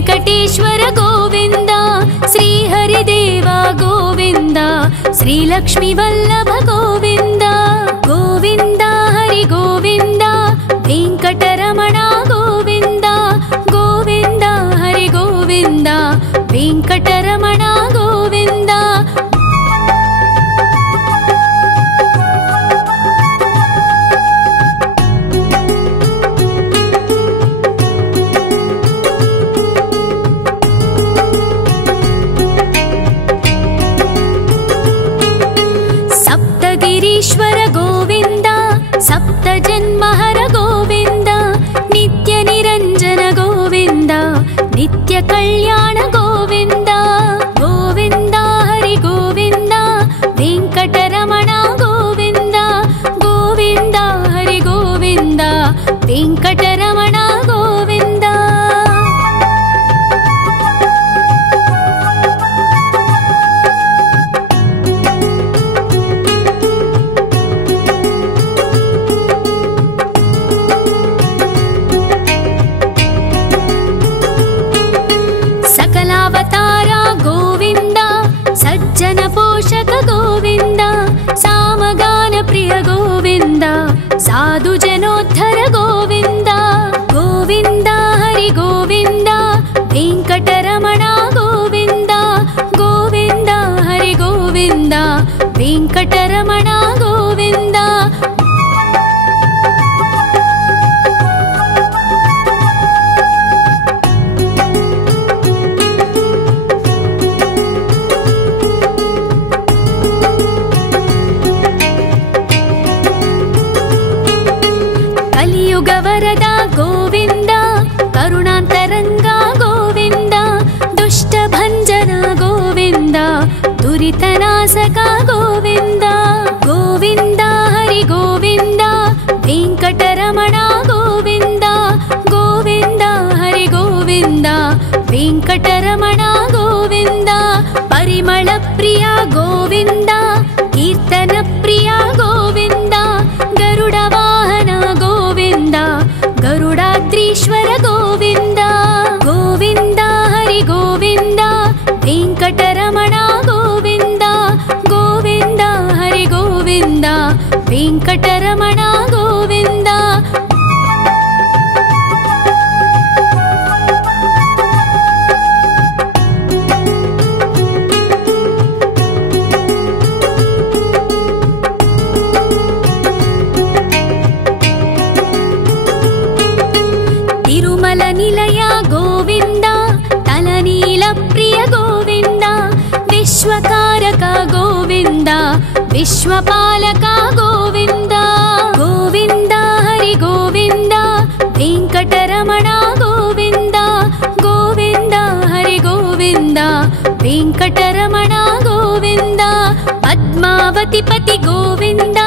वेंकटेश्वर गोविंद श्रीहरिदेव गोविंद श्रीलक्ष्मी वल्लभ गोविंद गोविंद हरि गोविंद वेंकटरमण गोविंद गोविंद हरि गोविंद वेंकटरमण गोविंद सप्तगिरीश्वर गोविंद सप्तजन्महर गोविंद नित्य निरंजन गोविंद नित्य कल्याण गोविंद गोविंद हरि गोविंद वेंकटरमण गोविंद गोविंद हरि गोविंद वेंकटरमण गोविंद सकलावतारा गोविंद सज्जन पोषक गोविंद सामगान प्रिय गोविंद साधु जनोद्धर गोविंद गोविंद हरि गोविंद वेंकटरमण गोविंद गोविंद हरि गोविंद वेंकटरमण गोविंद कलियुगवरद गोविंद करुणांतरंग गोविंद दुष्टभंजन गोविंद दुरितनाशक गोविंद गोविंद हरि गोविंद वेंकटरमण गोविंद गोविंद हरि गोविंद वेंकटरमण गोविंद परिमल प्रिय गोविंद कीर्तन प्रिय गोविंद गरुड वाहन गोविंद गरुडाद्रीश्वर गोविंद गोविंद हरि गोविंद वेंकटरमण गोविंद गोविंद हरि गोविंद वेंकटरमण गोविंद तिरुमल निलय गोविंद तलनील प्रिय गोविंद विश्वकारक गोविंद विश्वपालक गोविंद गोविंद हरि गोविंद वेंकटरमण गोविंद गोविंद हरि गोविंद वेंकटरमण गोविंद पद्मावती पति गोविंद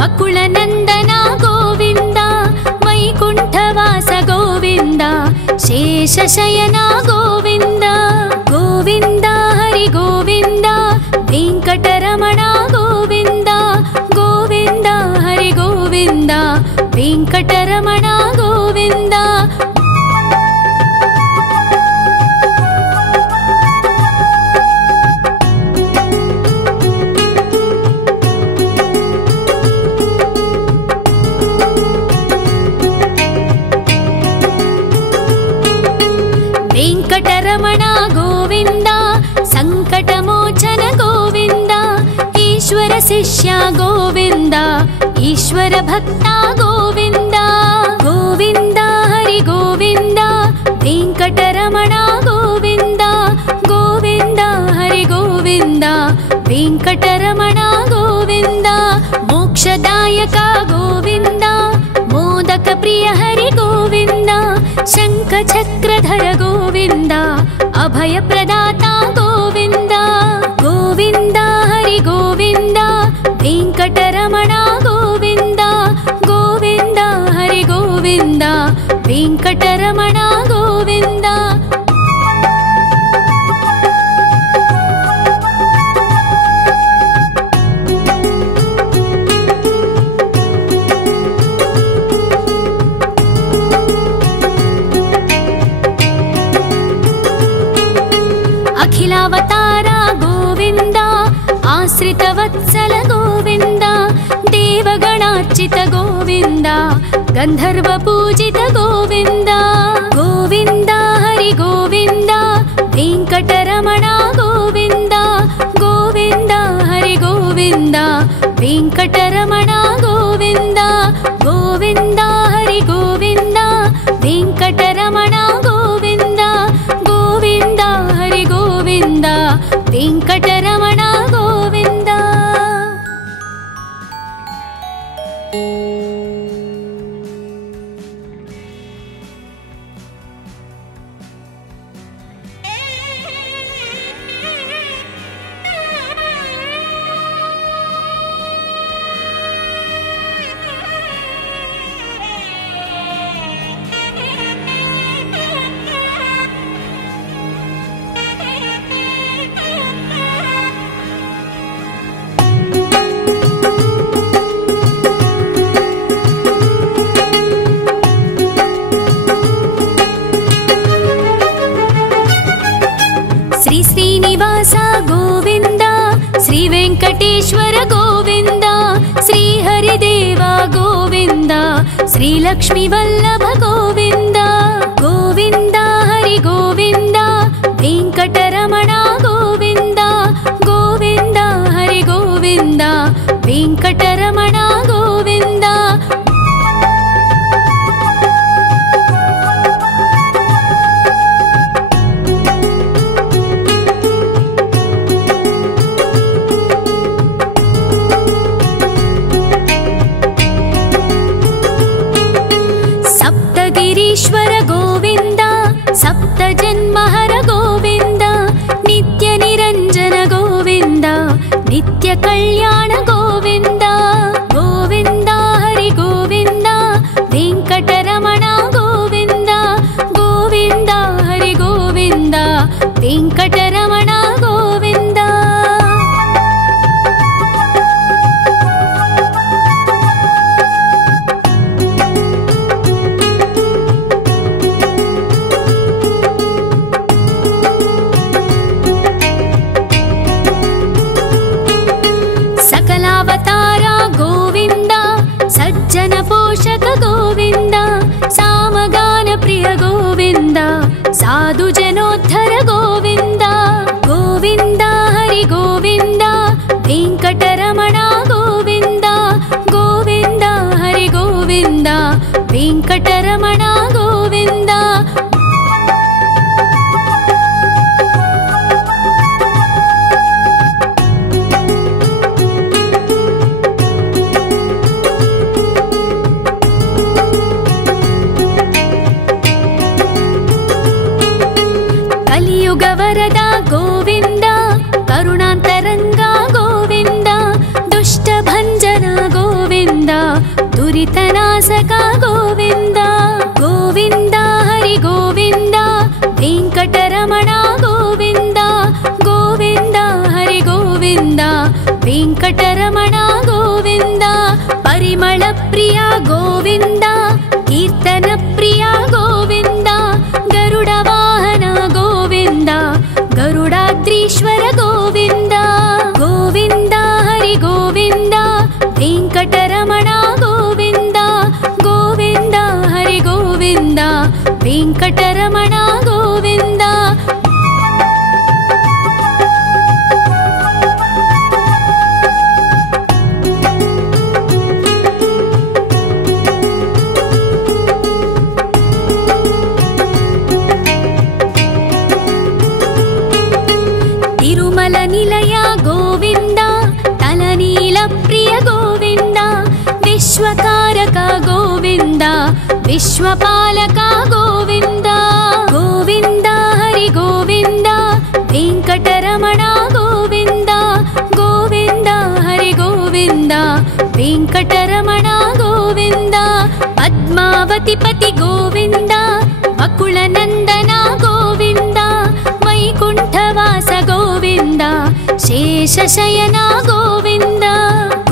वकुल नंदन गोविंद वैकुंठवास गोविंद शेषशयन गोविंद गोविंद हरि गोविंद वेंकटरमण गोविंद गोविंद हरि गोविंद वेंकटरमण गोविंद वेंकटरमण गोविंद संकटमोचन गोविंद ईश्वर शिष्य गोविंद ईश्वर भक्त गोविंद गोविंद हरि गोविंद वेंकटरमण गोविंद गोविंद हरि गोविंद वेंकटरमण गोविंद मोक्षदायक गोविंद मोदक प्रिय हरि गोविंद शंख चक्रधर गोविंद अभय प्रदाता गोविंद गोविंद हरि गोविंद वेंकटरमण गोविंद गोविंद हरि गोविंद वेंकटरमण गोविंद वासितवत्सल गोविन्द देवगणार्चित गोविन्द गन्धर्वपूजित गोविन्द गोविन्द हरि गोविन्द वेङ्कटरमण गोविन्द गोविन्द हरि गोविन्द वेङ्कटरमण गोविन्द गोविन्द हरि गोविन्द वेङ्कटरमण गोविन्द गोविन्द हरि गोविन्द वेङ्कटरमण गोविन्द। श्रीनिवास गोविन्द श्री वेङ्कटेश्वर गोविन्द श्री हरिदेव गोविन्द श्री लक्ष्मी वल्लभ गोविन्द गोविन्द हरि गोविन्द वेङ्कटरमण गोविन्द गोविन्द हरि गोविन्द वेङ्कटरमण गोविन्द। ईश्वर गोविन्द सप्तजन्महर गोविन्द नित्य निरञ्जन गोविन्द नित्य कल्याण गोविन्द गोविन्द हरि गोविन्द वेङ्कटरमण गोविन्द गोविन्द हरि गोविन्द वेङ्कटरमण गोविन्द। सकलावतारा गोविन्द सज्जन पोषक गोविन्द सामगान प्रिय गोविन्द साधु जनोद्धर गोविन्द गोविन्द हरि गोविन्द वेङ्कटरमण गोविन्द गोविन्द हरि गोविन्द वेङ्कटरमण गोविन्द। कलियुगवरद गोविन्द करुणान्तरङ्ग गोविन्द दुष्टभञ्जन गोविन्द दुरितनाशक गोविन्द गोविन्द हरि गोविन्द वेङ्कटरमण गोविन्द गोविन्द हरि गोविन्द वेङ्कटरमण गोविन्द। परिमल प्रिय गोविन्द कीर्तन प्रिय गोविन्द गरुड वाहन गोविन्द गरुडाद्रीश्वर गोविन्द गोविन्द हरि गोविन्द वेङ्कटरमण गोविन्द गोविन्द हरि गोविन्द वेङ्कटरमण गोविन्द। तिरुमल निलय गोविन्द तलनील प्रिय गोविन्द विश्वकारक गोविन्द विश्वपालक गोविन्द गोविन्द हरि गोविन्द वेङ्कटरमण गोविन्द गोविन्द हरि गोविन्द वेङ्कटरमण गोविन्द। पद्मावतिपति गोविन्द वकुलनन्दन गोविन्द वैकुण्ठवास गोविन्द शेषशयन गोविन्द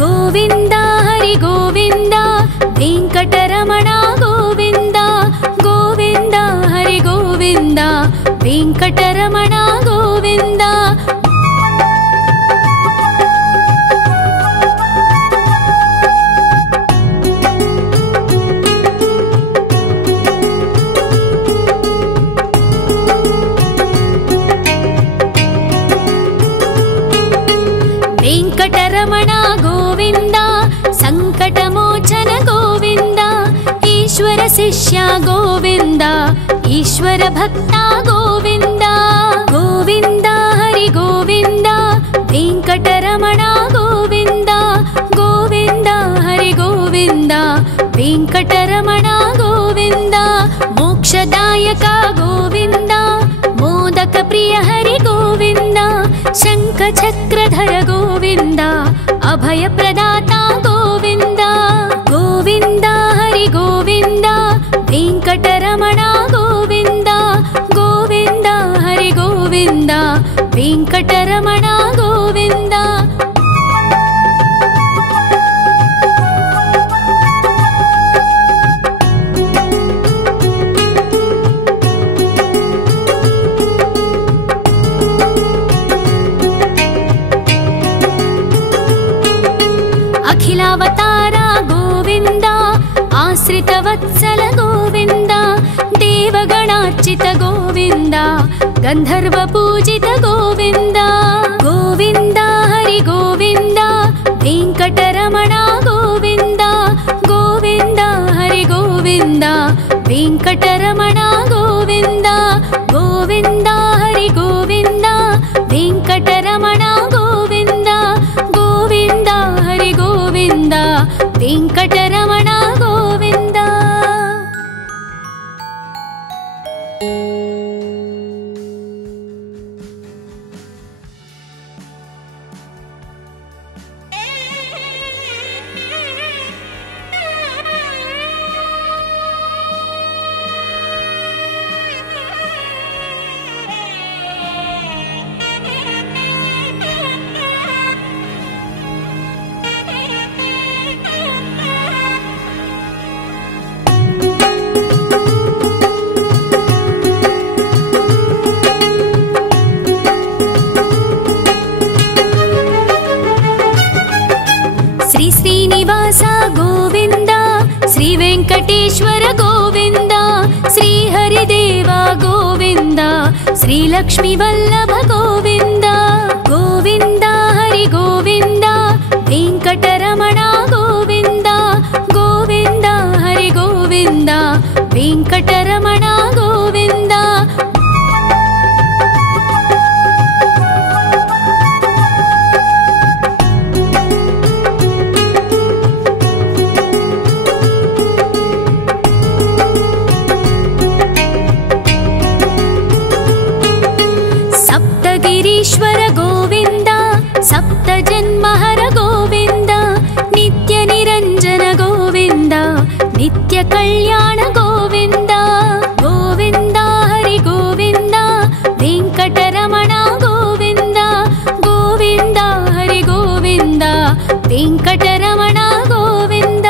गोविन्द हरि गोविन्द वेङ्कटरमण गोविन्द गोविन्द हरि गोविन्द वेङ्कटरमण गोविन्द। ವೆಂಕಟರಮಣ ಗೋವಿಂದ ಸಂಕಟಮೋಚನ ಗೋವಿಂದ ಈಶ್ವರ ಶಿಷ್ಯ ಗೋವಿಂದ ಈಶ್ವರ ಭಕ್ತ ಗೋವಿಂದ ಗೋವಿಂದ ಹರಿ ಗೋವಿಂದ ವೆಂಕಟರಮಣ ಗೋವಿಂದ ಗೋವಿಂದ ಹರಿ ಗೋವಿಂದ ವೆಂಕಟರಮಣ ಗೋವಿಂದ ಮೋಕ್ಷದಾಯಕ ಗೋವಿಂದ ಮೋದಕ ಪ್ರಿಯ ಹರಿ ಗೋವಿಂದ ಶಂಖ ಚಕ್ರಧರ ಗೋವಿಂದ ಅಭಯ ಪ್ರದಾತ ಗೋವಿಂದ ಗೋವಿಂದ ಹರಿ ಗೋವಿಂದ ವೆಂಕಟರಮಣ ಗೋವಿಂದ ಗೋವಿಂದ ಹರಿ ಗೋವಿಂದ ವೆಂಕಟರಮಣ ಗೋವಿಂದ ಅಖಿಲಾವತಾರ ಗೋವಿಂದ ಆಶ್ರಿತವತ್ಸಲ ಗೋವಿಂದ ದೇವಗಣಾರ್ಚಿತ ಗೋವಿಂದ ಗಂಧರ್ವ ಪೂಜಿತ ಗೋವಿಂದ ಗೋವಿಂದ ಹರಿ ಗೋವಿಂದ ವೆಂಕಟರಮಣ ಗೋವಿಂದ ಗೋವಿಂದ ಹರಿ ಗೋವಿಂದ ವೆಂಕಟರಮಣ ಗೋವಿಂದ ಗೋವಿಂದ ಹರಿ ಗೋವಿಂದ ವೆಂಕಟರಮಣ ಗೋವಿಂದ ಗೋವಿಂದ ಹರಿ ಗೋವಿಂದ ವೆಂಕಟರಮಣ ಗೋವಿಂದ ಶ್ರೀನಿವಾಸ ಗೋವಿಂದ ಶ್ರೀ ವೆಂಕಟೇಶ್ವರ ಗೋವಿಂದ ಶ್ರೀ ಹರಿದೇವ ಗೋವಿಂದ ಶ್ರೀ ಲಕ್ಷ್ಮೀ ವಲ್ಲಭ ಗೋವಿಂದ ಗೋವಿಂದ ಹರಿ ಗೋವಿಂದ ವೆಂಕಟರಮಣ ಗೋವಿಂದ ಗೋವಿಂದ ಹರಿ ಗೋವಿಂದ ವೆಂಕಟರಮಣ ಗೋವಿಂದ ಗಿರೀಶ್ವರ ಗೋವಿಂದ ಸಪ್ತ ಜನ್ಮಹರ ಗೋವಿಂದ ನಿತ್ಯ ನಿರಂಜನ ಗೋವಿಂದ ನಿತ್ಯ ಕಲ್ಯಾಣ ಗೋವಿಂದ ಗೋವಿಂದ ಹರಿ ಗೋವಿಂದ ವೆಂಕಟರಮಣ ಗೋವಿಂದ ಗೋವಿಂದ ಹರಿ ಗೋವಿಂದ ವೆಂಕಟರಮಣ ಗೋವಿಂದ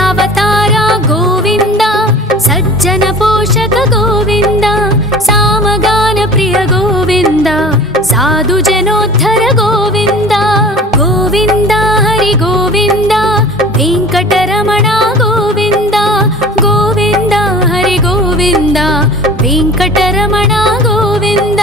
ಅವತಾರ ಗೋವಿಂದ ಸಜ್ಜನ ಪೋಷಕ ಗೋವಿಂದ ಸಾಮಗಾನ ಪ್ರಿಯ ಗೋವಿಂದ ಸಾಧು ಜನೋದ್ಧರ ಗೋವಿಂದ ಗೋವಿಂದ ಹರಿ ಗೋವಿಂದ ವೆಂಕಟರಮಣ ಗೋವಿಂದ ಗೋವಿಂದ ಹರಿ ಗೋವಿಂದ ವೆಂಕಟರಮಣ ಗೋವಿಂದ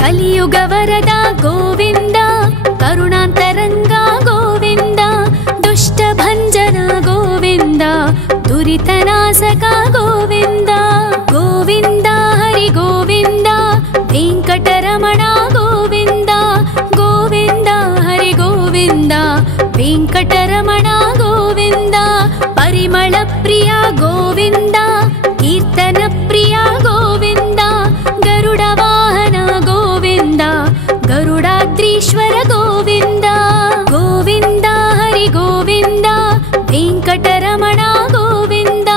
ಕಲಿಯುಗವರದ ಗೋವಿಂದ ಕರುಣಾಂತರಂಗ ಗೋವಿಂದ ದುಷ್ಟ ಭಂಜನ ಗೋವಿಂದ ದುರಿತನಾಶಕ ಗೋವಿಂದ ಗೋವಿಂದ ಹರಿ ಗೋವಿಂದ ವೆಂಕಟರಮಣ ಗೋವಿಂದ ಗೋವಿಂದ ಹರಿ ಗೋವಿಂದ ವೆಂಕಟರಮಣ ಗೋವಿಂದ ಪರಿಮಳ ಪ್ರಿಯ ಗೋವಿಂದ ಕೀರ್ತನ ಪ್ರಿಯ ಗೋವಿಂದ ಗರುಡ ವಾಹನ ಗೋವಿಂದ ಗರುಡಾದ್ರೀಶ್ವರ ಗೋವಿಂದ ಗೋವಿಂದ ಹರಿ ಗೋವಿಂದ ವೆಂಕಟರಮಣ ಗೋವಿಂದ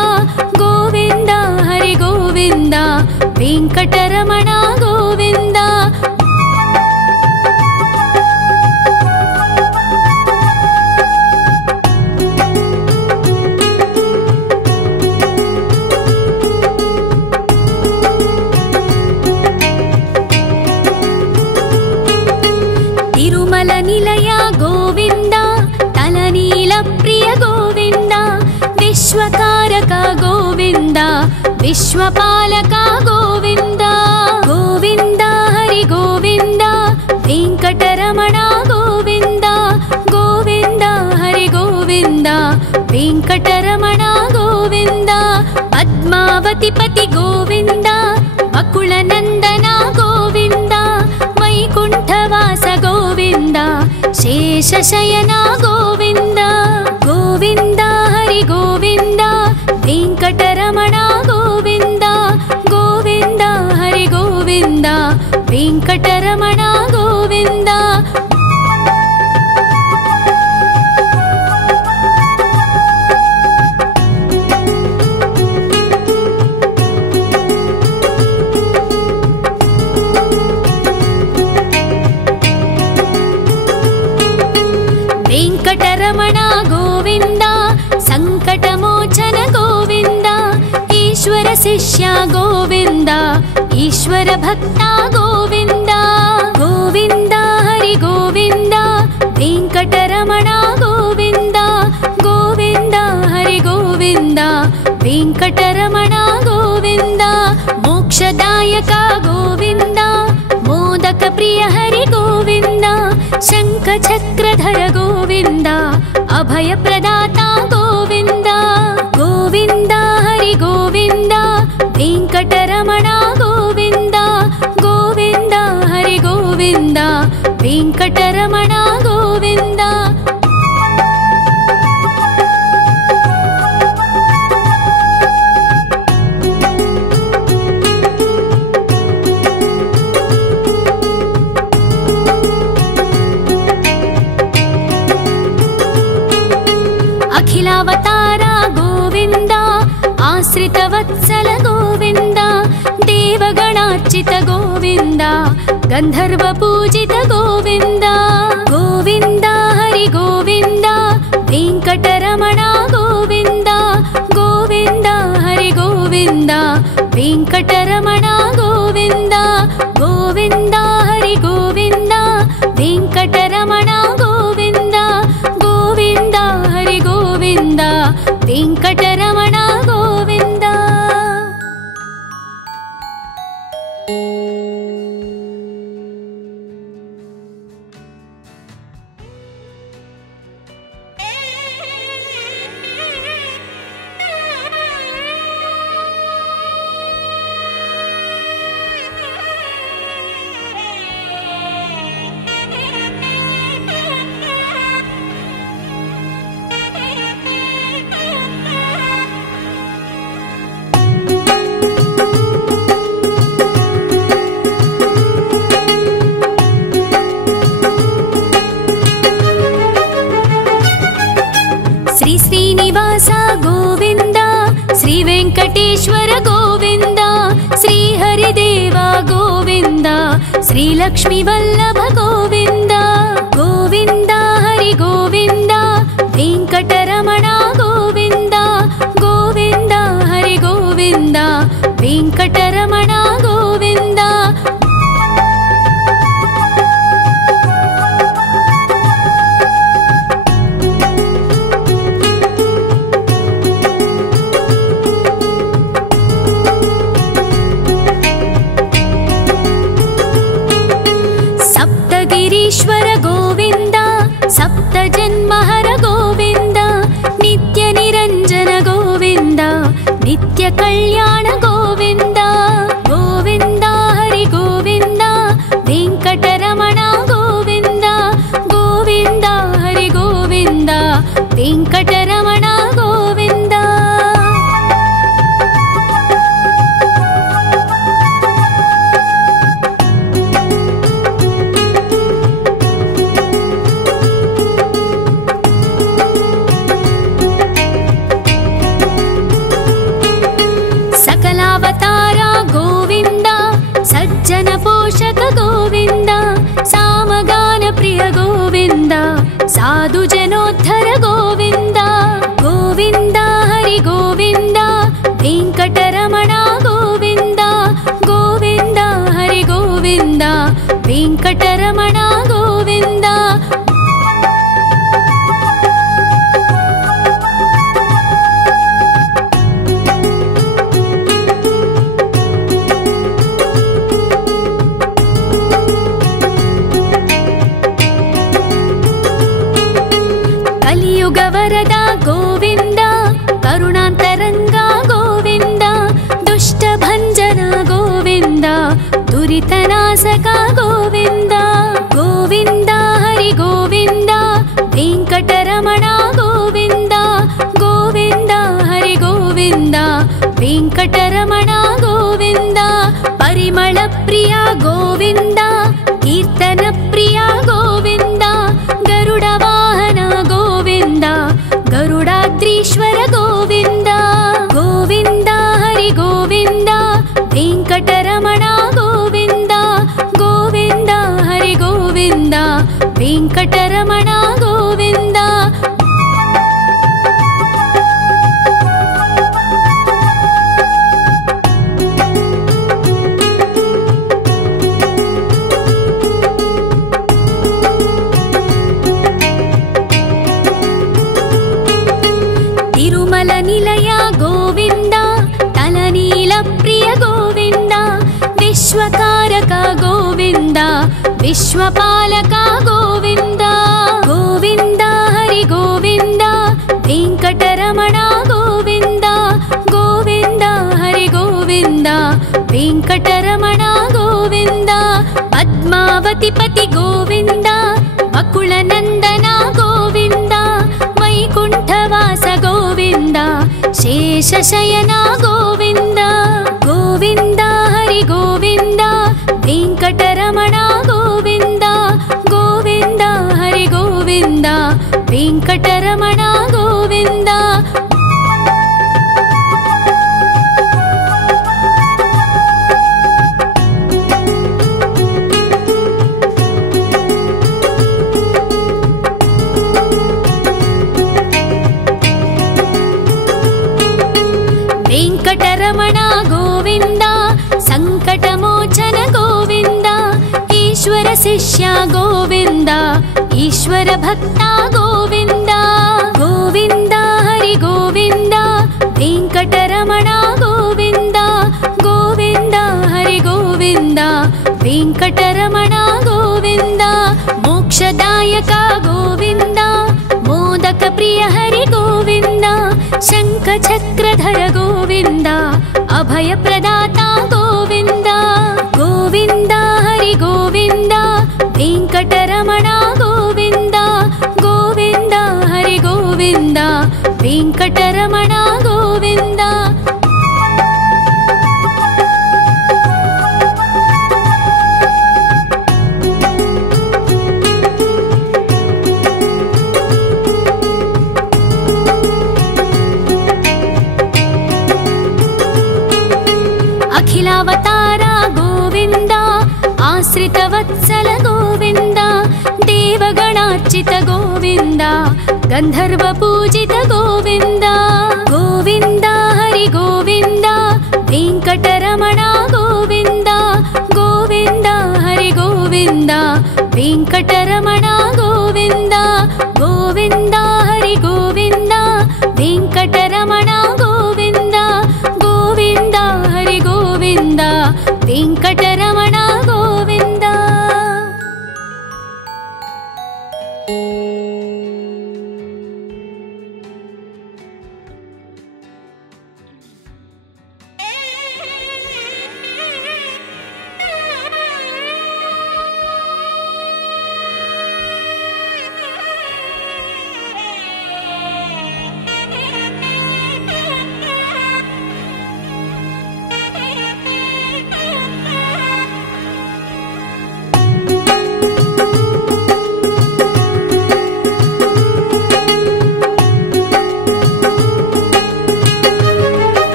ಗೋವಿಂದ ಹರಿ ಗೋವಿಂದ ವೆಂಕಟರಮಣ ಗೋವಿಂದ प्रिय गोविन्द विश्वकारक गोविन्द विश्वपालक गोविन्द गोविन्द हरि गोविन्द वेङ्कटरमण गोविन्द गोविन्द हरि गोविन्द वेङ्कटरमण गोविन्द पद्मावतिपति गोविन्द वकुलनन्दन गोविन्द वैकुण्ठवास गोविन्द शेषशयन गोविन्द गोविन्द हरि गोविन्द वेङ्कटरमण गोविन्द गोविन्द हरि गोविन्द वेङ्कटरमण गोविन्द वेङ्कटरमण गोविन्द सङ्कटमोचन गोविन्द ईश्वर शिष्य गोविन्द ईश्वर भक्त गोविन्द गोविन्द हरि गोविन्द वेङ्कटरमण गोविन्द गोविन्द हरि गोविन्द वेङ्कटरमण गोविन्द मोक्षदायक गोविन्द मोदक प्रिय हरि गोविन्द शङ्खचक्रधर गोविन्द अभयप्रदाता गोविन्द गोविन्द हरि गोविन्द वेङ्कटरमण गोविन्द गोविन्द हरि गोविन्द वेङ्कटरमण गोविन्द अखिलावतार गोविन्द आश्रितवत्सल गोविन्द देवगणार्चित गोविन्द गन्धर्वपूजित गोविन्द गोविन्द हरि गोविन्द वेङ्कटरमण गोविन्द गोविन्द हरि गोविन्द वेङ्कटरमण गोविन्द गोविन्द हरि गोविन्द वेङ्कटरमण गोविन्द गोविन्द हरि गोविन्द वेङ्कटरमण गोविन्द श्रीनिवास गोविन्द श्री वेङ्कटेश्वर गोविन्द श्री हरिदेव गोविन्द श्री लक्ष्मी वल्लभ गोविन्द गोविन्द हरि गोविन्द वेङ्कटरमण गोविन्द गोविन्द हरि गोविन्द वेङ्कटरमण गोविन्द ईश्वर गोविन्द सप्तजन्महर गोविन्द नित्य निरञ्जन गोविन्द नित्य कल्याण गोविन्द गोविन्द हरि गोविन्द वेङ्कटरमण गोविन्द गोविन्द हरि गोविन्द वेङ्कटरमण गोविन्द सकलावतार गोविन्द सज्जन पोषक गोविन्द सामगान प्रिय गोविन्द साधु जनोद्धर गोविन्द गोविन्द हरि गोविन्द वेङ्कटरमण गोविन्द गोविन्द हरि गोविन्द वेङ्कटरमण गोविन्द ಗೋವಿಂದ ಕೀರ್ತನ ಪ್ರಿಯ ಗೋವಿಂದ ಗರುಡ ವಾಹನ ಗೋವಿಂದ ಗರುಡಾದ್ರೀಶ್ವರ ಗೋವಿಂದ ಗೋವಿಂದ ಹರಿ ಗೋವಿಂದ ವೆಂಕಟರಮಣ ಗೋವಿಂದ ಗೋವಿಂದ ಹರಿ ಗೋವಿಂದ ವೆಂಕಟರಮಣ ಗೋವಿಂದ ತಿರುಮಲ ನಿಲಯ ಗೋವಿಂದ ತಲನೀಲ ಪ್ರಿಯ ಗೋವಿಂದ ವಿಶ್ವಕಾರಕ ಗೋವಿಂದ ವಿಶ್ವಪಾಲಕ ಗೋವಿಂದ ಗೋವಿಂದ ಹರಿ ಗೋವಿಂದ ವೆಂಕಟರಮಣ ಗೋವಿಂದ ಗೋವಿಂದ ಹರಿ ಗೋವಿಂದ ವೆಂಕಟರಮಣ ಗೋವಿಂದ ಪದ್ಮಾವತಿ ಪತಿ ಗೋವಿಂದ ಬಕುಳ ನಂದನ ಗೋವಿಂದ ವೈಕುಂಠವಾಸ ಗೋವಿಂದ ಶೇಷಶಯನ ಗೋವಿಂದ ಗೋವಿಂದ ಹರಿ ಗೋವಿಂದ ವೆಂಕಟರಮಣ ಗೋವಿಂದ ಗೋವಿಂದ ಹರಿ ಗೋವಿಂದ ವೆಂಕಟರಮಣ ಗೋವಿಂದ ವೆಂಕಟರಮಣ ಗೋವಿಂದ ಸಂಕಟಮೋಚನ ಗೋವಿಂದ ಈಶ್ವರ ಶಿಷ್ಯ ಗೋವಿಂದ ಈಶ್ವರ ಭಕ್ತ ಗೋವಿಂದ ಗೋವಿಂದ ಹರಿ ಗೋವಿಂದ ವೆಂಕಟರಮಣ ಗೋವಿಂದ ಗೋವಿಂದ ಹರಿ ಗೋವಿಂದ ವೆಂಕಟರಮಣ ಗೋವಿಂದ ಮೋಕ್ಷದಾಯಕ ಗೋವಿಂದ ಮೋದಕ ಪ್ರಿಯ ಹರಿ ಗೋವಿಂದ ಶಂಖ ಚಕ್ರಧರ ಗೋವಿಂದ ಅಭಯ ಪ್ರದಾತ ಗೋವಿಂದ ಗೋವಿಂದ ಹರಿ ಗೋವಿಂದ ವೆಂಕಟರಮಣ ಗೋವಿಂದ ಗೋವಿಂದ ಹರಿ ಗೋವಿಂದ ವೆಂಕಟರಮಣ ಗೋವಿಂದ ಅಖಿಲಾವತಾರ ಗೋವಿಂದ ಆಶ್ರಿತ ವತ್ಸಲ ಗೋವಿಂದ ದೇವಗಣಾರ್ಚಿತ ಗೋವಿಂದ ಗಂಧರ್ವ ಪೂಜಿತ ಗೋವಿಂದ ಗೋವಿಂದ ಹರಿ ಗೋವಿಂದ ವೆಂಕಟರಮಣ ಗೋವಿಂದ ಗೋವಿಂದ ಹರಿ ಗೋವಿಂದ ವೆಂಕಟರಮಣ ಗೋವಿಂದ ಗೋವಿಂದ ಹರಿ ಗೋವಿಂದ ವೆಂಕಟರಮಣ ಗೋವಿಂದ ಗೋವಿಂದ ಹರಿ ಗೋವಿಂದ ವೆಂಕಟರಮಣ ಗೋವಿಂದ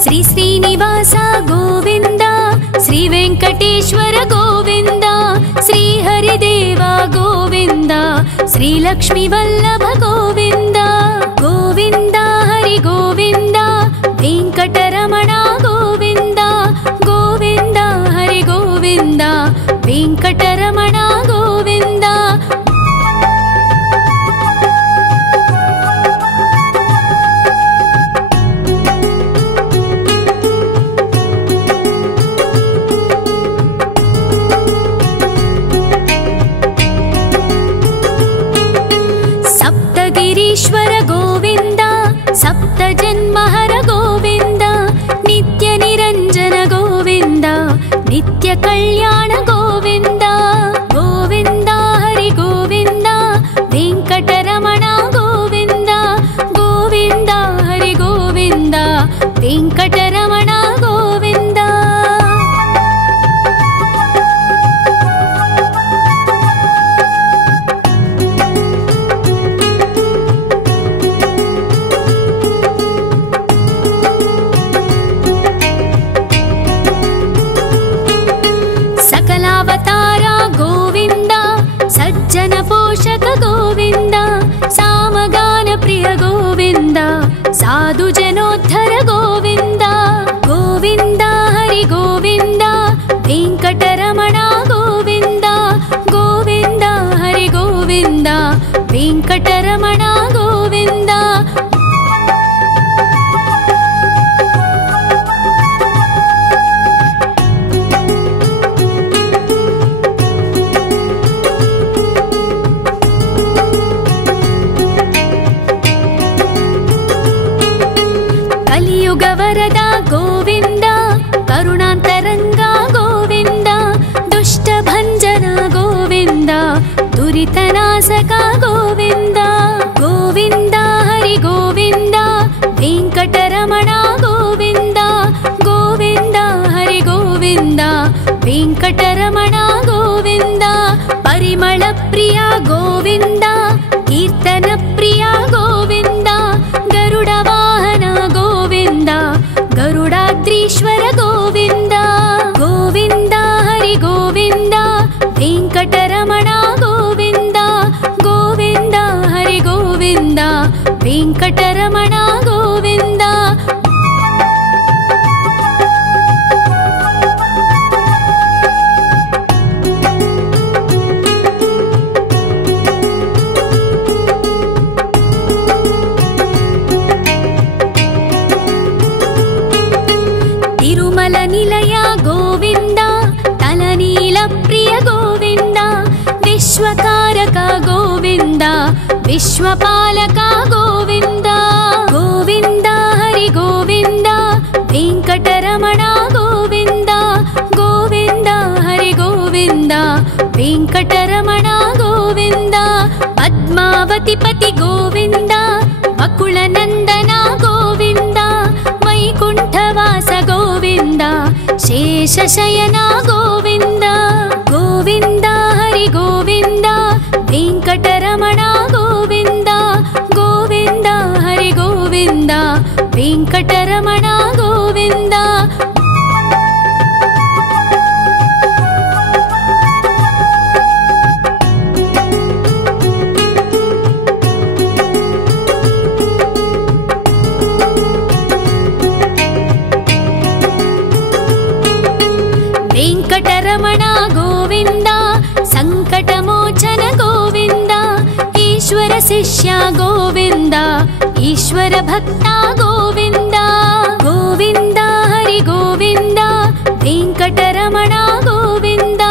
ಶ್ರೀನಿವಾಸ ಗೋವಿಂದ ಶ್ರೀ ವೆಂಕಟೇಶ್ವರ ಗೋವಿಂದ ಶ್ರೀ ಹರಿದೇವ ಗೋವಿಂದ ಶ್ರೀ ಲಕ್ಷ್ಮೀ ವಲ್ಲಭ ಗೋವಿಂದ ಗೋವಿಂದ ಹರಿ ಗೋವಿಂದ ವೆಂಕಟರಮಣ ಗೋವಿಂದ ಗೋವಿಂದ ಹರಿ ಗೋವಿಂದ ವೆಂಕಟರಮಣ ಗೋವಿಂದ ಸಪ್ತಗಿರೀಶ್ವರ ಗೋವಿಂದ ಸಪ್ತ ಜನ್ಮಹರ ಗೋವಿಂದ ನಿತ್ಯ ನಿರಂಜನ ಗೋವಿಂದ ನಿತ್ಯ ಕಲ್ಯಾಣ ಗೋವಿಂದ ಗೋವಿಂದ ಹರಿ ಗೋವಿಂದ ವೆಂಕಟರಮಣ ಗೋವಿಂದ ಗೋವಿಂದ ಹರಿ ಗೋವಿಂದ ವೆಂಕಟರಮಣ ಗೋವಿಂದ ವೆಂಕಟರಮಣ ಗೋವಿಂದ ಗೋವಿಂದ ಹರಿ ಗೋವಿಂದ ವೆಂಕಟರಮಣ ಗೋವಿಂದ. ಕಲಿಯುಗ ವರದ ಗೋವಿಂದ ಕರುಣಾಂತರಂಗ ಗೋವಿಂದ ದುಷ್ಟ ಭಂಜನ ಗೋವಿಂದ ದುರಿತನಾಶಕ ಗೋವಿಂದ ಗೋವಿಂದ ಹರಿ ಗೋವಿಂದ ವೆಂಕಟರಮಣ ಗೋವಿಂದ ಗೋವಿಂದ ಹರಿ ಗೋವಿಂದ ವೆಂಕಟರಮಣ ಗೋವಿಂದ. ಪರಿಮಳ ಪ್ರಿಯ ಗೋವಿಂದ ಕೀರ್ತನ ಪ್ರಿಯ ಗೋವಿಂದ ಗರುಡ ವಾಹನ ಗೋವಿಂದ ಗರುಡಾದ್ರೀಶ್ವರ ಗೋವಿಂದ ಗೋವಿಂದ ಹರಿ ಗೋವಿಂದ ವೆಂಕಟರಮಣ ಗೋವಿಂದ ಗೋವಿಂದ ಹರಿ ಗೋವಿಂದ ವೆಂಕಟರಮಣ ಗೋವಿಂದ. ತಿರುಮಲ ನಿಲಯ ಗೋವಿಂದ ತಲನೀಲ ಪ್ರಿಯ ಗೋವಿಂದ ವಿಶ್ವಕಾರಕ ಗೋವಿಂದ ವಿಶ್ವಪಾಲಕ ಗೋವಿಂದ ಗೋವಿಂದ ಹರಿ ಗೋವಿಂದ ವೆಂಕಟರಮಣ ಗೋವಿಂದ ಗೋವಿಂದ ಹರಿ ಗೋವಿಂದ ವೆಂಕಟರಮಣ ಗೋವಿಂದ. ಪದ್ಮಾವತಿ ಪತಿ ಗೋವಿಂದ ವಕುಳ ನಂದನ ಗೋವಿಂದ ವೈಕುಂಠವಾಸ ಗೋವಿಂದ ಶೇಷಶಯನ ಗೋವಿಂದ ಗೋವಿಂದ ಹರಿ ಗೋವಿಂದ ವೆಂಕಟರಮಣ ಗೋವಿಂದ ಗೋವಿಂದ ಹರಿ ಗೋವಿಂದ ವೆಂಕಟರಮಣ ಗೋವಿಂದ. ವೆಂಕಟರಮಣ ಗೋವಿಂದ ಸಂಕಟಮೋಚನ ಗೋವಿಂದ ಈಶ್ವರ ಶಿಷ್ಯ ಗೋವಿಂದ ಈಶ್ವರ ಭಕ್ತ ಗೋವಿಂದ ಗೋವಿಂದ ಹರಿ ಗೋವಿಂದ ವೆಂಕಟರಮಣ ಗೋವಿಂದ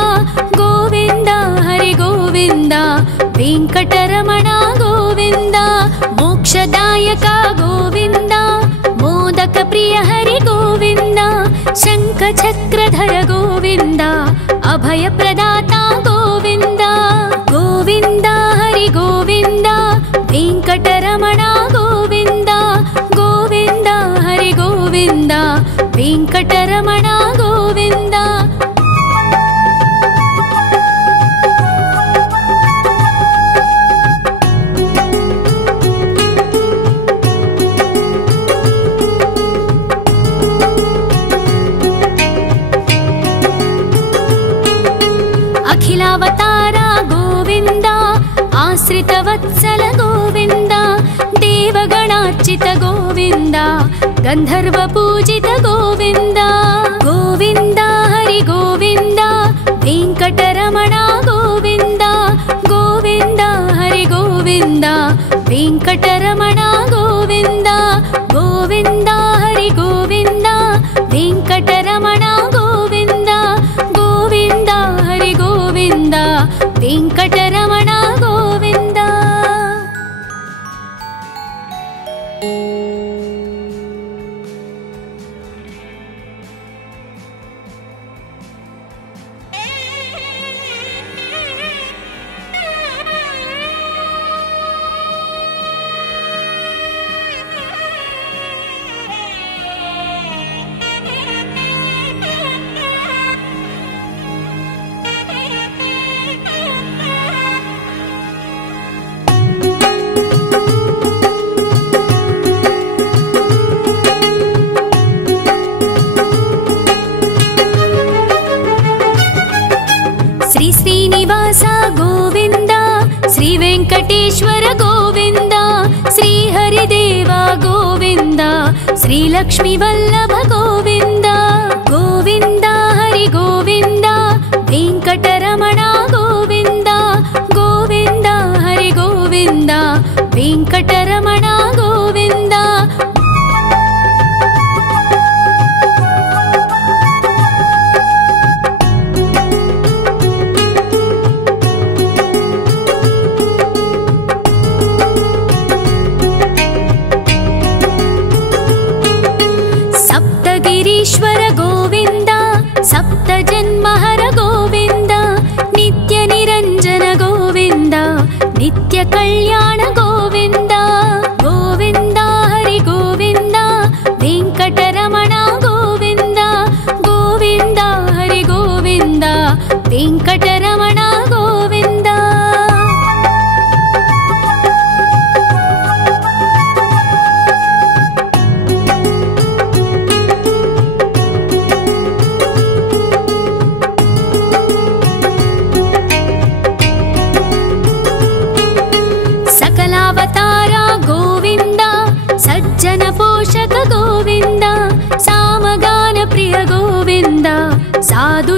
ಗೋವಿಂದ ಹರಿ ಗೋವಿಂದ ವೆಂಕಟರಮಣ ಗೋವಿಂದ. ಮೋಕ್ಷದಾಯಕ ಗೋವಿಂದ ಮೋದಕ ಪ್ರಿಯ ಹರಿ ಗೋವಿಂದ ಶಂಖ ಚಕ್ರಧರ ಗೋವಿಂದ ಅಭಯ ಪ್ರದಾತ ಗೋವಿಂದ ಗೋವಿಂದ ಹರಿ ಗೋವಿಂದ ವೆಂಕಟರಮಣ ಗೋವಿಂದ ಗೋವಿಂದ ಹರಿ ಗೋವಿಂದ ವೆಂಕಟರಮಣ ಗೋವಿಂದ. ಅಖಿಲಾವತಾರ ಗೋವಿಂದ ಆಶ್ರಿತ ವತ್ಸಲ ಗೋವಿಂದ ದೇವಗಣಾರ್ಚಿತ ಗೋವಿಂದ ಗಂಧರ್ವ ಪೂಜಿತ ಗೋವಿಂದ ಗೋವಿಂದ ಹರಿ ಗೋವಿಂದ ವೆಂಕಟರಮಣ ಗೋವಿಂದ ಗೋವಿಂದ ಹರಿ ಗೋವಿಂದ ವೆಂಕಟರಮಣ ಗೋವಿಂದ ಗೋವಿಂದ ಹರಿ ಗೋವಿಂದ ವೆಂಕಟರಮಣ ಗೋವಿಂದ ಗೋವಿಂದ ಹರಿ ಗೋವಿಂದ ವೆಂಕಟರಮಣ ಗೋವಿಂದ. ಶ್ರೀನಿವಾಸ ಗೋವಿಂದ ಶ್ರೀ ವೆಂಕಟೇಶ್ವರ ಗೋವಿಂದ ಶ್ರೀ ಹರಿದೇವ ಗೋವಿಂದ ಶ್ರೀ ಲಕ್ಷ್ಮೀ ವಲ್ಲಭ ಗೋವಿಂದ ಗೋವಿಂದ ಹರಿ ಗೋವಿಂದ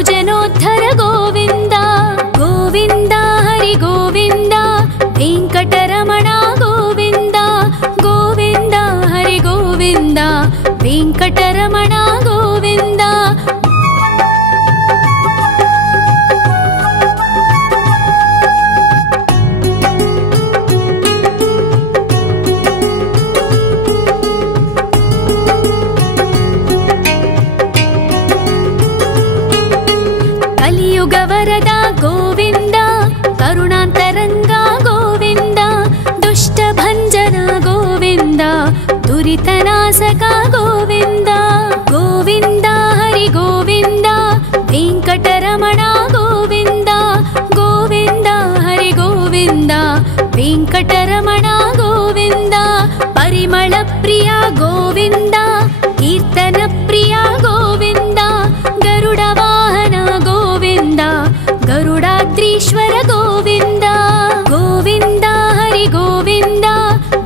जनोद्धर गोविन्द गोविन्द हरि गोविन्द वेङ्कटरमण गोविन्द गोविन्द हरि गोविन्द वेङ्कटरमण गोविन्द कलियुगवरद गोविन्द करुणान्तरङ्ग गोविन्द दुष्टभञ्जन गोविन्द दुरितनाशक गोविन्द गोविन्द हरि गोविन्द वेङ्कटरमण गोविन्द गोविन्द हरि गोविन्द वेङ्कटरमण गोविन्द परिमलप्रिय गोविन्द कीर्तनप्रिय गोविन्द गरुडवाहन गोविन्द गरुडाद्रीश्वर गोविन्द गोविन्द हरि गोविन्द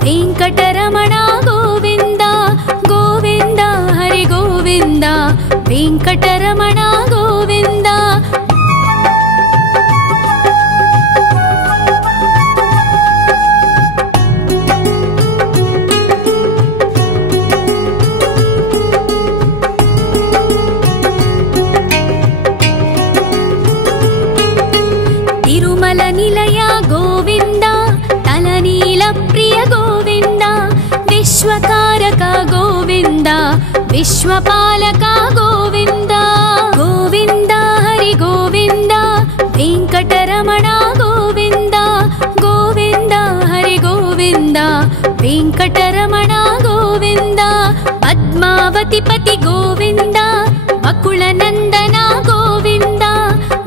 वेङ्कटरमण गोविन्द गोविन्द हरि गोविन्द वेङ्कटरमण गोविन्द तिरुमल निलय गोविन्द तलनील प्रिय गोविन्द विश्वकारक गोविन्द विश्वपालक गोविन्द गोविन्द हरि गोविन्द वेङ्कटरमण गोविन्द गोविन्द हरि गोविन्द वेङ्कटरमण गोविन्द पद्मावतिपति गोविन्द वकुलनन्दन गोविन्द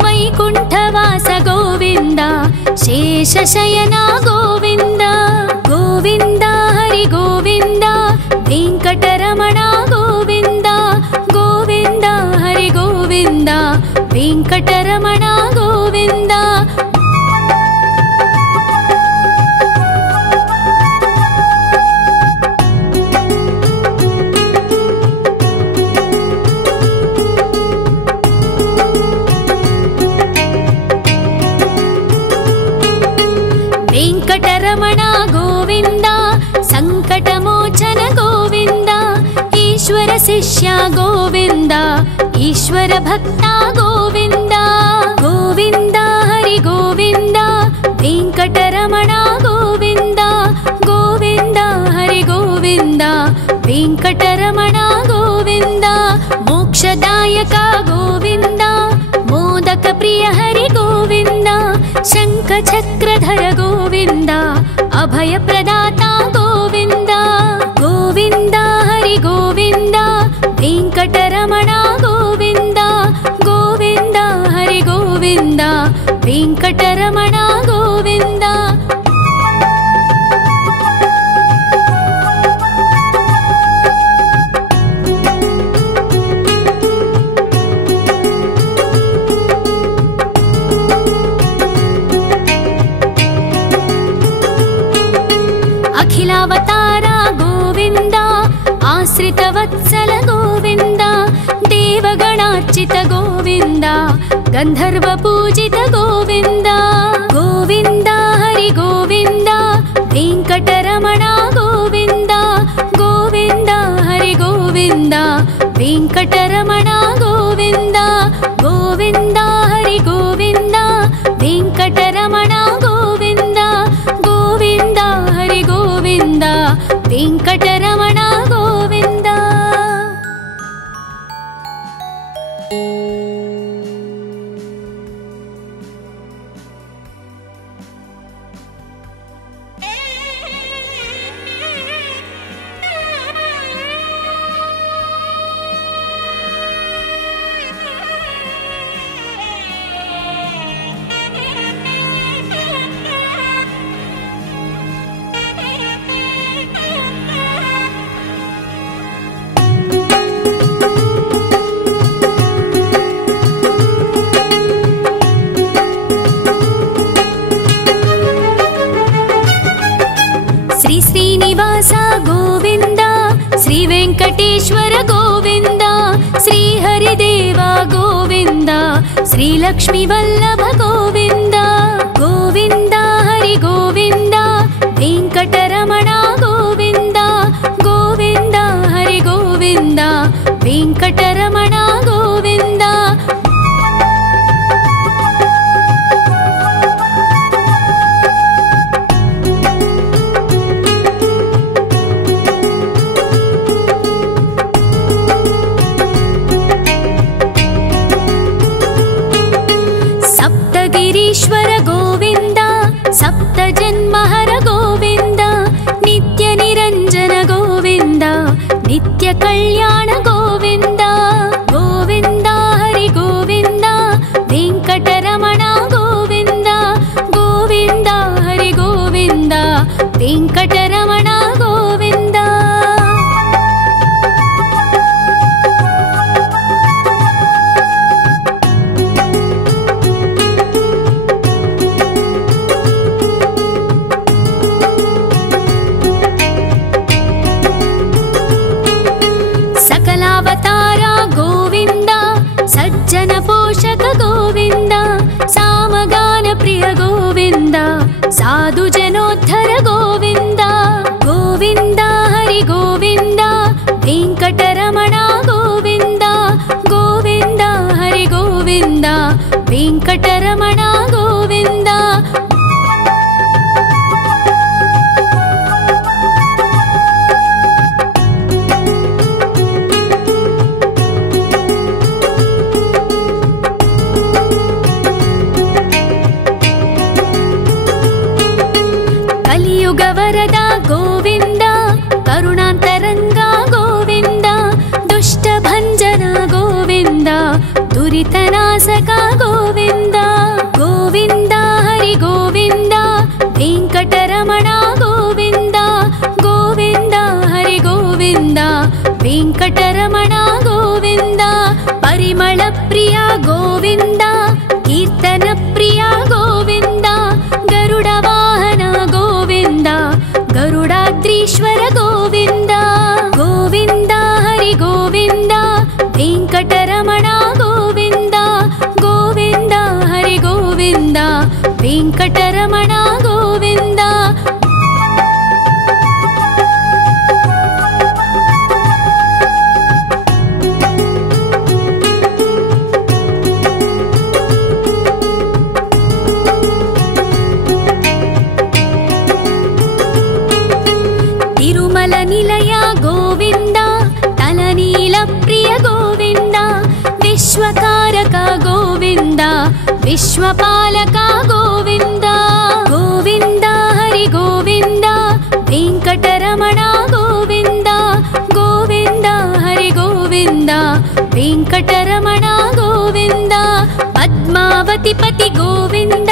वैकुण्ठवास गोविन्द शेषशयन गोविन्द गोविन्द हरि गोविन्द वेङ्कटरमण गोविन्द गोविन्द हरि गोविन्द वेङ्कटरमण गोविन्द वेङ्कटरमण गोविन्द सङ्कटमोचन गोविन्द ईश्वर शिष्य गोविन्द ईश्वर भक्त गोविन्द गोविन्द हरि गोविन्द वेङ्कटरमण गोविन्द गोविन्द हरि गोविन्द वेङ्कटरमण गोविन्द मोक्षदायक गोविन्द मोदक प्रिय हरि गोविन्द शङ्खचक्रधर गोविन्द अभयप्रदाता गोविन्द गोविन्द हरि गोविन्द वेङ्कटरमण गोविन्द गोविन्द हरि गोविन्द वेङ्कटरमण गोविन्द अखिलावतार गोविन्द आश्रितवत्सल गोविन्द देवगणार्चित गोविन्द गन्धर्वपूजित गोविन्द गोविन्द हरि गोविन्द वेङ्कटरमण गोविन्द गोविन्द हरि गोविन्द वेङ्कटरमण गोविन्द गोविन्द हरि गोविन्द वेङ्कटरमण गोविन्द गोविन्द हरि गोविन्द वेङ्कटरमण गोविन्द श्रीलक्ष्मी वल्लभ गोविन्द गोविन्द हरि गोविन्द वेङ्कटरमण गोविन्द गोविन्द हरि गोविन्द वेङ्कटरमण गोविन्द सप्तगिरीश्वर गोविन्द सप्तजन्महर गोविन्द नित्यनिरञ्जन गोविन्द नित्यकल्याण गोविन्द गोविन्द हरि गोविन्द वेङ्कटरमण गोविन्द गोविन्द हरि गोविन्द वेङ्कटरमण गोविन्द सकलावतारा गोविन्द सज्जन पोषक गोविन्द सामगान प्रिय गोविन्द साधु जनोद्धर गोविन्द गोविन्द हरि गोविन्द वेङ्कटरमण गोविन्द गोविन्द हरि गोविन्द वेङ्कटरमण गोविन्द कलियुगवरद गोविन्द करुणान्तरङ्गा गोविन्द दुष्टभञ्जन गोविन्द दुरितनाशक गोविन्द गोविन्द हरि गोविन्द वेङ्कटरमण गोविन्द गोविन्द हरि गोविन्द वेङ्कटरमण गोविन्द परिमलप्रिय गोविन्द कीर्तनप्रिय गोविन्द गरुडवाहन गोविन्द गरुडाद्रीश्वर गोविन्द गोविन्द हरि गोविन्द वेङ्कटरमण गोविन्द गोविन्द हरि गोविन्द वेङ्कटरमण गोविन्द तिरुमल निलय गोविन्द तलनील प्रिय गोविन्द विश्वकारक गोविन्द विश्वपालक गोविन्द गोविन्द हरि गोविन्द वेङ्कटरमण गोविन्द गोविन्द हरि गोविन्द वेङ्कटरमण गोविन्द पद्मावतिपति गोविन्द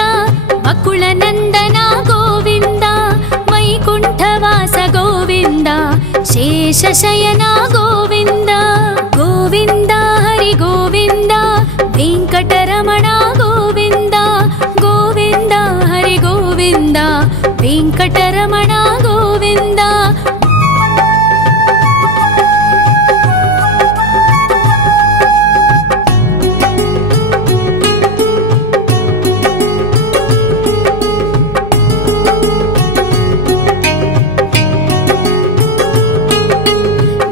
वकुलनन्दन गोविन्द वैकुण्ठवास गोविन्द शेषशयन गोविन्द गोविन्द हरि गोविन्द वेङ्कटरमण गोविन्द गोविन्द हरि गोविन्द वेङ्कटरमण गोविन्द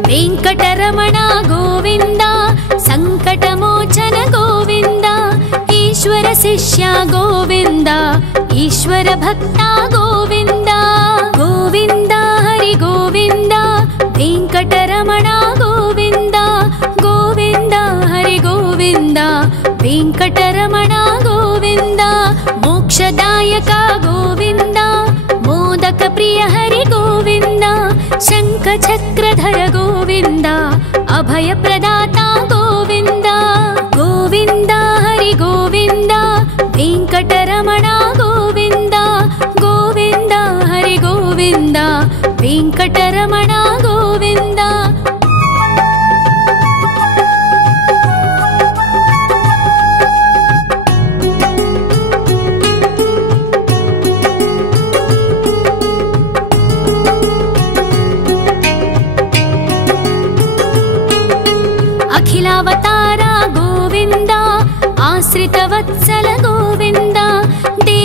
वेङ्कटरमण गोविन्द सङ्कटमोचन गोविन्द ईश्वर शिष्य गोविन्द ईश्वर भक्त गोविन्द गोविन्द हरि गोविन्द वेङ्कटरमण गोविन्द गोविन्द हरि गोविन्द वेङ्कटरमण गोविन्द मोक्षदायक गोविन्द मोदक प्रिय हरि गोविन्द शङ्खचक्रधर गोविन्द अभयप्रदाता गोविन्द गोविन्द हरि गोविन्द वेङ्कटरमण गोविन्द गोविन्द हरि गोविन्द वेङ्कटरमण गोविन्द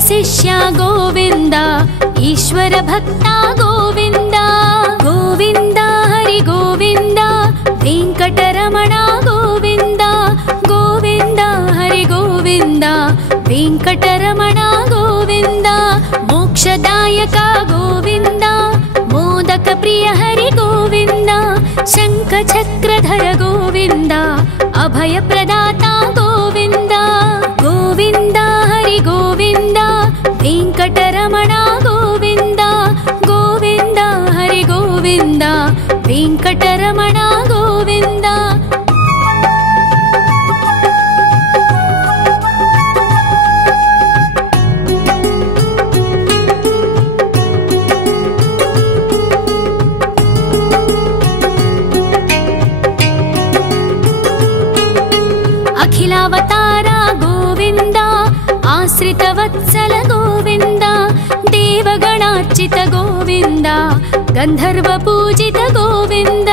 शिष्य गोविन्द ईश्वर भक्ता गोविन्द गोविन्द हरि गोविन्द वेङ्कटरमण गोविन्द गोविन्द हरि गोविन्द वेङ्कटरमण गोविन्द मोक्षदायक गोविन्द मोदक प्रिय हरि गोविन्द शङ्खचक्रधर गोविन्द अभय प्रदाता गोविन्द गोविन्द हरि गोविन्द वेङ्कटरमण गोविन्द गोविन्द हरि गोविन्द वेङ्कटरमण गोविन्द अखिलावतार गोविन्द आश्रितवत्सल गोविन्द देवगणार्चित गोविन्द गन्धर्व पूजित गोविन्द